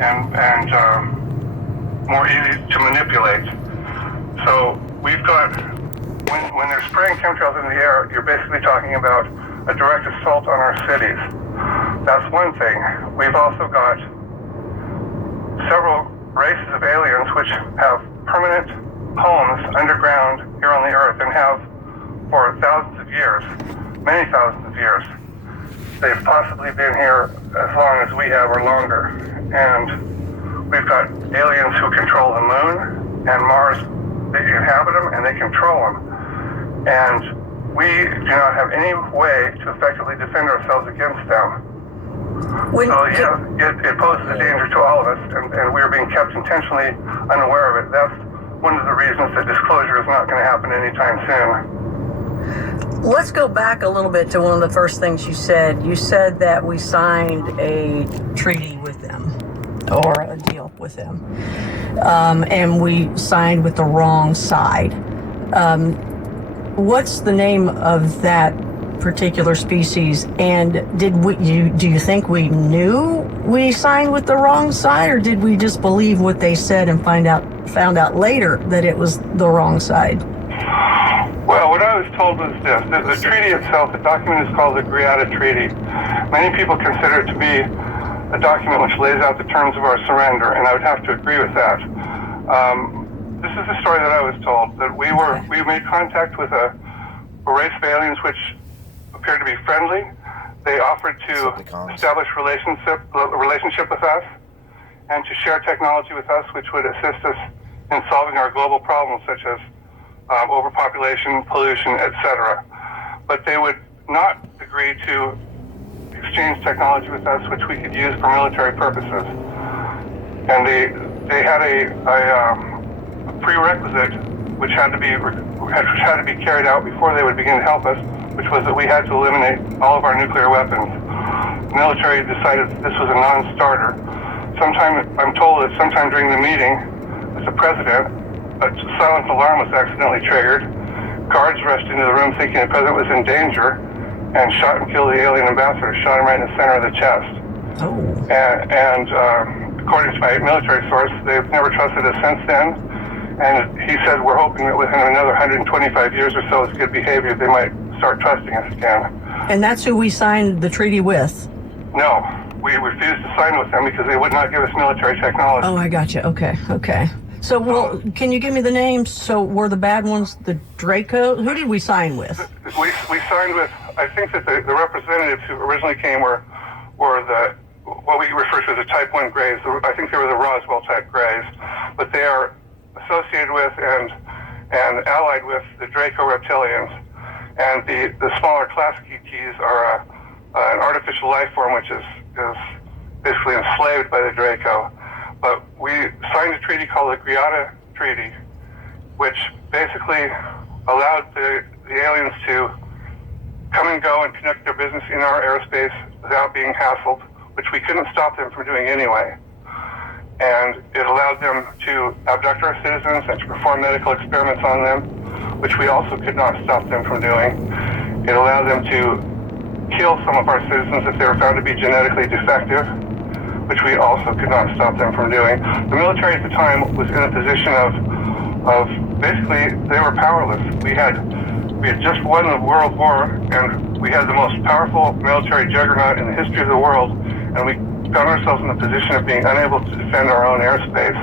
and more easy to manipulate. So we've got, when they're spraying chemtrails in the air, you're basically talking about a direct assault on our cities. That's one thing. We've also got several races of aliens which have permanent homes underground here on the Earth and have for thousands of years, many thousands of years. They've possibly been here as long as we have or longer. And we've got aliens who control the moon and Mars. They inhabit them and they control them. And we do not have any way to effectively defend ourselves against them. It poses a danger to all of us, and we're being kept intentionally unaware of it. That's one of the reasons that disclosure is not going to happen anytime soon. Let's go back a little bit to one of the first things you said. You said that we signed a treaty with them, or a deal with them, and we signed with the wrong side. What's the name of that particular species, and do you think we knew we signed with the wrong side, or did we just believe what they said and found out later that it was the wrong side? Well, what I was told was this: the treaty itself, the document is called the Greada Treaty. Many people consider it to be a document which lays out the terms of our surrender, and I would have to agree with that. This is the story that I was told, that we made contact with a race of aliens which appeared to be friendly. They offered to establish a relationship with us and to share technology with us which would assist us in solving our global problems such as overpopulation, pollution, etc. But they would not agree to exchange technology with us which we could use for military purposes. And they had a prerequisite which had to be carried out before they would begin to help us, which was that we had to eliminate all of our nuclear weapons. The military decided that this was a non-starter. I'm told that sometime during the meeting with the president, a silent alarm was accidentally triggered. Guards rushed into the room thinking the president was in danger and shot and killed the alien ambassador, shot him right in the center of the chest. Oh. And according to my military source, they've never trusted us since then. And he said we're hoping that within another 125 years or so of good behavior, they might start trusting us again. And that's who we signed the treaty with? No, we refused to sign with them because they would not give us military technology. Oh, I got you. Okay. So, well, can you give me the names? So, were the bad ones the Draco? Who did we sign with? We signed with, I think that the representatives who originally came were the, what we refer to as the Type 1 Greys. I think they were the Roswell type Greys, but they are associated with and allied with the Draco reptilians. And the smaller classic ETs are an artificial life form which is basically enslaved by the Draco. But we signed a treaty called the Greada Treaty, which basically allowed the aliens to come and go and conduct their business in our airspace without being hassled, which we couldn't stop them from doing anyway. And it allowed them to abduct our citizens and to perform medical experiments on them, which we also could not stop them from doing. It allowed them to kill some of our citizens if they were found to be genetically defective, which we also could not stop them from doing. The military at the time was in a position of basically they were powerless. We had just won the World War, and we had the most powerful military juggernaut in the history of the world, and we found ourselves in the position of being unable to defend our own airspace.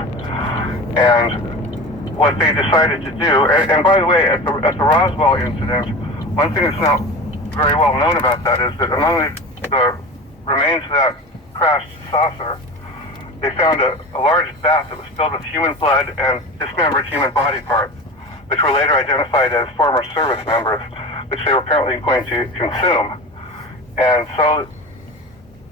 And what they decided to do, and by the way, at the Roswell incident, one thing that's not very well known about that is that among the remains of that crashed saucer, they found a large vat that was filled with human blood and dismembered human body parts, which were later identified as former service members, which they were apparently going to consume. And so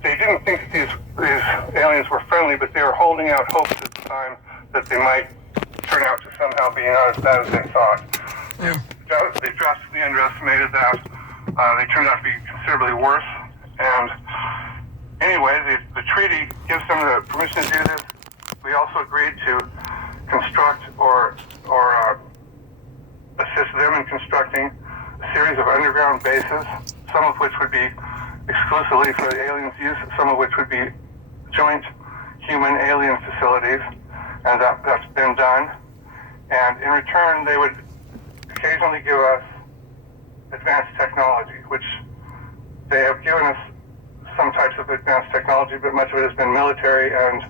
they didn't think that these aliens were friendly, but they were holding out hopes at the time that they might turn out to somehow be not as bad as they thought. They drastically underestimated that. They turned out to be considerably worse. And anyway, the treaty gives them the permission to do this. We also agreed to construct or assist them in constructing a series of underground bases, some of which would be exclusively for the aliens' use, some of which would be joint human-alien facilities, and that's been done. And in return, they would occasionally give us advanced technology, which they have given us some types of advanced technology, but much of it has been military, and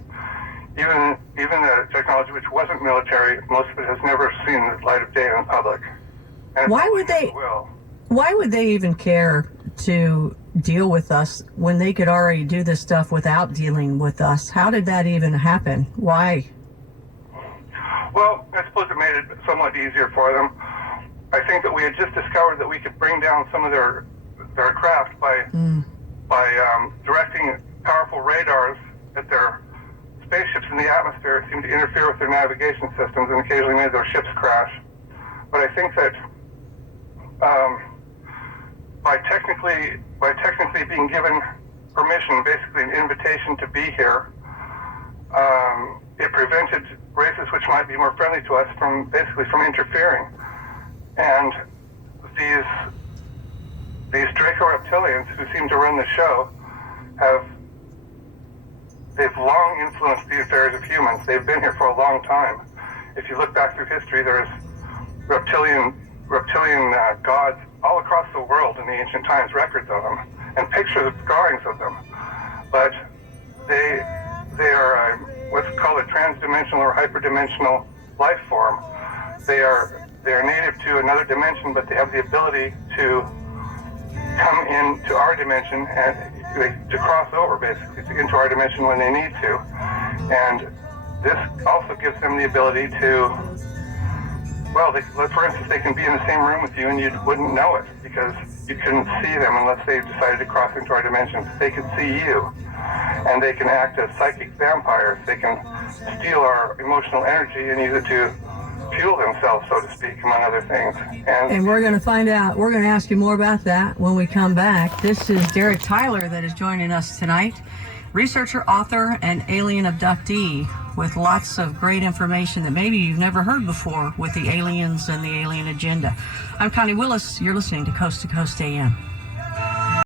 even the technology which wasn't military, most of it has never seen the light of day in public. And Why would they? will. Why would they even care to deal with us when they could already do this stuff without dealing with us? How did that even happen? Why? Well, I suppose it made it somewhat easier for them. I think that we had just discovered that we could bring down some of their craft by directing powerful radars at their spaceships in the atmosphere. It seemed to interfere with their navigation systems and occasionally made their ships crash. But I think that by technically being given permission, basically an invitation to be here, it prevented races which might be more friendly to us from interfering. And these Draco reptilians who seem to run the show they've long influenced the affairs of humans. They've been here for a long time. If you look back through history, there's reptilian gods all across the world in the ancient times, records of them, and pictures of drawings of them. But they are what's called a transdimensional or hyperdimensional life form. They are native to another dimension, but they have the ability to come into our dimension and to cross over, basically, into our dimension when they need to. And this also gives them the ability to, well, for instance, they can be in the same room with you and you wouldn't know it because you couldn't see them unless they decided to cross into our dimension. They can see you, and they can act as psychic vampires. They can steal our emotional energy and use it to fuel themselves, so to speak, among other things. And we're going to find out. We're going to ask you more about that when we come back. This is Derek Tyler that is joining us tonight. Researcher, author, and alien abductee with lots of great information that maybe you've never heard before with the aliens and the alien agenda. I'm Connie Willis. You're listening to Coast AM.